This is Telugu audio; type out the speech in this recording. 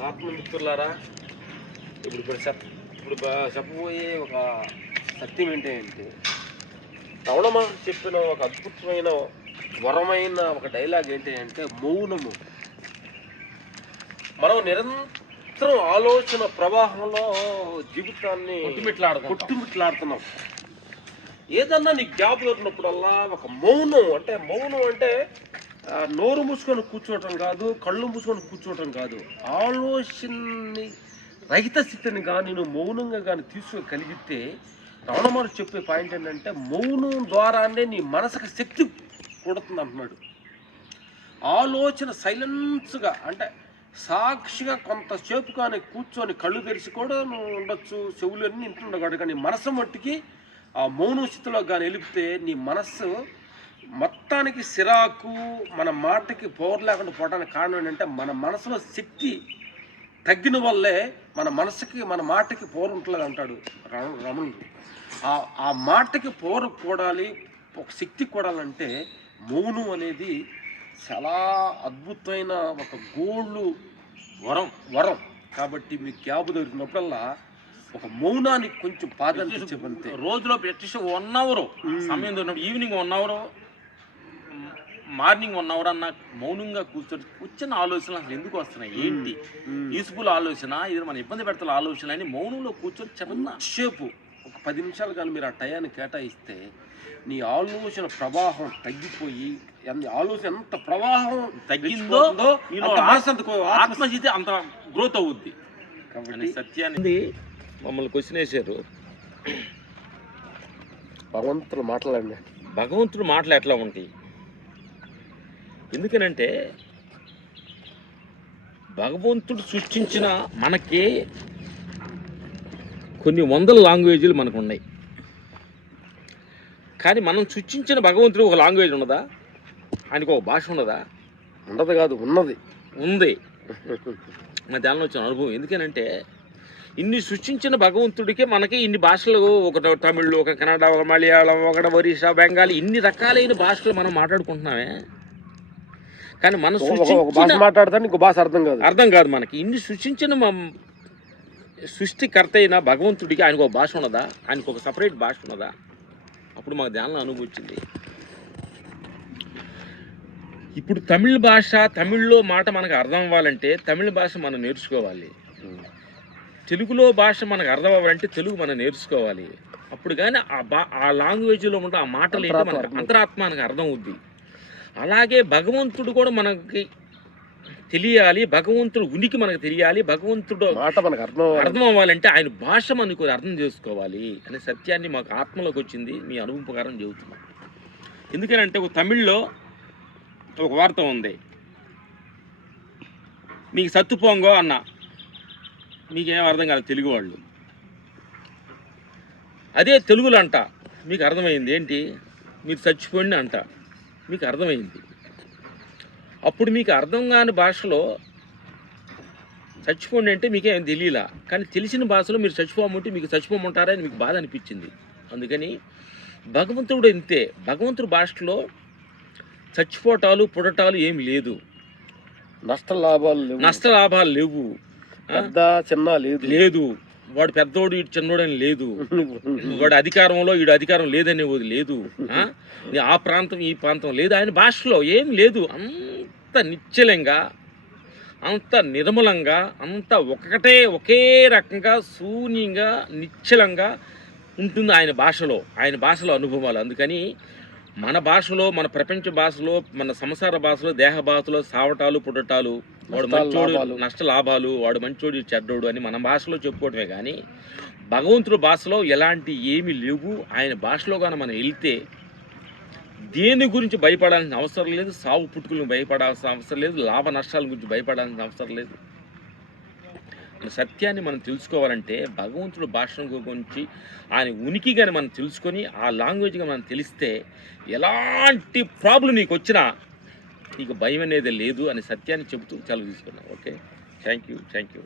ఆత్మమిత్రులారా ఇప్పుడు ఇప్పుడు చెప్ ఇప్పుడు చెప్పబోయే ఒక సత్యం ఏంటంటే రమణ మహర్షి చెప్పిన ఒక అద్భుతమైన వరమైన ఒక డైలాగ్ ఏంటి అంటే మౌనము మనం నిరంతరం ఆలోచన ప్రవాహంలో జీవితాన్ని. కొట్టుమిట్లాడుతున్నాం ఏదన్నా నీకు గ్యాప్ దొరికినప్పుడల్లా ఒక మౌనం అంటే మౌనం అంటే నోరు మూసుకొని కూర్చోవటం కాదు కళ్ళు మూసుకొని కూర్చోవటం కాదు. ఆలోచనని రహిత స్థితిని కానీ నువ్వు మౌనంగా కానీ తీసుకోగలిగితే రమణమారు చెప్పే పాయింట్ ఏంటంటే మౌనం ద్వారానే నీ మనసుకు శక్తి కొడుతుంది అంటున్నాడు. ఆలోచన సైలెన్స్గా అంటే సాక్షిగా కొంతసేపు కానీ కూర్చొని కళ్ళు తెరిచి కూడా నువ్వు ఉండొచ్చు చెవులు అన్నీ ఇంటుండగాడు కానీ మనసు మట్టుకి ఆ మౌన స్థితిలో కానీ వెలిపితే నీ మనస్సు మొత్తానికి సిరాకు మన మాటకి పవర్ లేకుండా పోవడానికి కారణం ఏంటంటే మన మనసులో శక్తి తగ్గిన వల్లే మన మనసుకి మన మాటకి పవర్ ఉంటుంది అంటాడు రమ- రమణుడు. ఆ ఆ మాటకి పవర్ కూడాలి ఒక శక్తి కూడాలంటే మౌనం అనేది చాలా అద్భుతమైన ఒక గోల్డ్ వరం వరం. కాబట్టి మీకు క్యాబ్ దొరికినప్పుడల్లా ఒక మౌనానికి కొంచెం ప్రాధాన్యత చెప్పంతే రోజులో అట్లీస్ట్ వన్ అవర్. సమయం దొరికినప్పుడు evening one hour morning one hour అన్న మౌనంగా కూర్చొని వచ్చిన ఆలోచనలు అసలు ఎందుకు వస్తున్నాయి? ఏంటి? యూస్ఫుల్ ఆలోచన ఇది మన ఇబ్బంది పెడతల ఆలోచన అని మౌనంలో కూర్చొని చిన్న సేపు ఒక పది నిమిషాలు కానీ మీరు ఆ టయాన్ని కేటాయిస్తే నీ ఆలోచన ప్రవాహం తగ్గిపోయి ఆలోచన ఎంత ప్రవాహం తగ్గిందో నీలో అంత గ్రోత్ అవుద్ది. కాబట్టి సత్యాన్ని మమ్మల్ని క్వశ్చన్ వేశారు. భగవంతుడు మాట్లాడండి. భగవంతుడు మాటలు ఎట్లా ఉంటాయి? ఎందుకనంటే భగవంతుడు సృష్టించిన మనకి కొన్ని వందల లాంగ్వేజ్లు మనకు ఉన్నాయి కానీ మనం సృష్టించిన భగవంతుడు ఒక లాంగ్వేజ్ ఉన్నదా? ఆయనకు ఒక భాష ఉన్నదా? ఉండదు కాదు ఉన్నది. ఉంది. నా దానిలో వచ్చిన అనుభవం ఎందుకనంటే ఇన్ని సృష్టించిన భగవంతుడికి మనకి ఇన్ని భాషలు ఒక తమిళ్ ఒక కన్నడ ఒక మలయాళం ఒక ఒరిస్సా బెంగాలీ ఇన్ని రకాలైన భాషలు మనం మాట్లాడుకుంటున్నామే. కానీ మనం సృష్టించిన మాట్లాడతాను ఇంకో భాష అర్థం కాదు. అర్థం కాదు మనకి. ఇన్ని సృష్టించిన సృష్టికర్త అయిన భగవంతుడికి ఆయనకు ఒక భాష ఉన్నదా? ఆయనకు ఒక సపరేట్ భాష ఉన్నదా? అప్పుడు మాకు ధ్యానం అనుభవం వచ్చింది. ఇప్పుడు తమిళ భాష తమిళ్ళో మాట మనకు అర్థం అవ్వాలంటే తమిళ భాష మనం నేర్చుకోవాలి. తెలుగులో భాష మనకు అర్థం అవ్వాలంటే తెలుగు మనం నేర్చుకోవాలి. అప్పుడు కానీ ఆ బా ఆ లాంగ్వేజ్లో ఉంటే ఆ మాటలు ఏంటో మనకు అంతరాత్మ. అంతరాత్మ మనకు అర్థం అవుద్ది. అలాగే భగవంతుడు కూడా మనకి తెలియాలి భగవంతుడు ఉనికి మనకు తెలియాలి భగవంతుడు మనకు అర్థం. అర్థం అవ్వాలంటే ఆయన భాష మనకు అర్థం చేసుకోవాలి అనే సత్యాన్ని మాకు ఆత్మలోకి వచ్చింది మీ అనుభవం ప్రకారం చెబుతున్నాం. ఎందుకనంటే ఒక తమిళ్ళో ఒక వార్త ఉంది. నీకు సత్తుపోంగో అన్న. మీకేం అర్థం కాదు తెలుగు వాళ్ళు. అదే తెలుగులో అంట. మీకు అర్థమైంది ఏంటి? మీరు చచ్చిపోండి అంట. మీకు అర్థమైంది. అప్పుడు మీకు అర్థం కాని భాషలో చచ్చిపోండి అంటే మీకేం తెలియలా. కానీ తెలిసిన భాషలో మీరు చచ్చిపోమంటే మీకు చచ్చిపోమంటారని మీకు బాధ అనిపించింది. అందుకని భగవంతుడు ఇంతే. భగవంతుడు భాషలో చచ్చిపోటాలు పుడటాలు ఏమి లేదు. నష్ట లాభాలు లేవు. నష్ట లాభాలు లేవు? పెద్ద చిన్న లేదు. లేదు. వాడు పెద్దోడు ఇటు చిన్నోడు అని లేదు. వాడు అధికారంలో ఈడు అధికారం లేదనేది లేదు. ఆ? ఆ ప్రాంతం ఈ ప్రాంతం లేదు. ఆయన భాషలో ఏం లేదు. అంత నిశ్చలంగా అంత నిర్మలంగా అంత ఒకటే ఒకే రకంగా శూన్యంగా నిశ్చలంగా ఉంటుంది ఆయన భాషలో ఆయన భాషలో అనుభవాలు. అందుకని మన భాషలో మన ప్రపంచ భాషలో మన సంసార భాషలో దేహ భాషలో సావటాలు పుట్టటాలు వాడు మంచోడు. నష్ట లాభాలు వాడు మంచోడు చెడ్డోడు అని మన భాషలో చెప్పుకోవటమే కానీ భగవంతుడి భాషలో ఎలాంటి ఏమీ లేవు. ఆయన భాషలో కానీ మనం వెళ్తే దేని గురించి భయపడాల్సిన అవసరం లేదు. సావు పుట్టుకులను భయపడాల్సిన అవసరం లేదు. లాభ నష్టాల గురించి భయపడాల్సిన అవసరం లేదు. సత్యాన్ని మనం తెలుసుకోవాలంటే భగవంతుడు భాష గురించి ఆయన ఉనికి కానీ మనం తెలుసుకొని ఆ లాంగ్వేజ్గా మనం తెలిస్తే ఎలాంటి ప్రాబ్లం నీకు వచ్చినా నీకు భయం అనేది లేదు అనే సత్యాన్ని చెబుతూ చాలా తీసుకున్నాం okay? Thank you thank you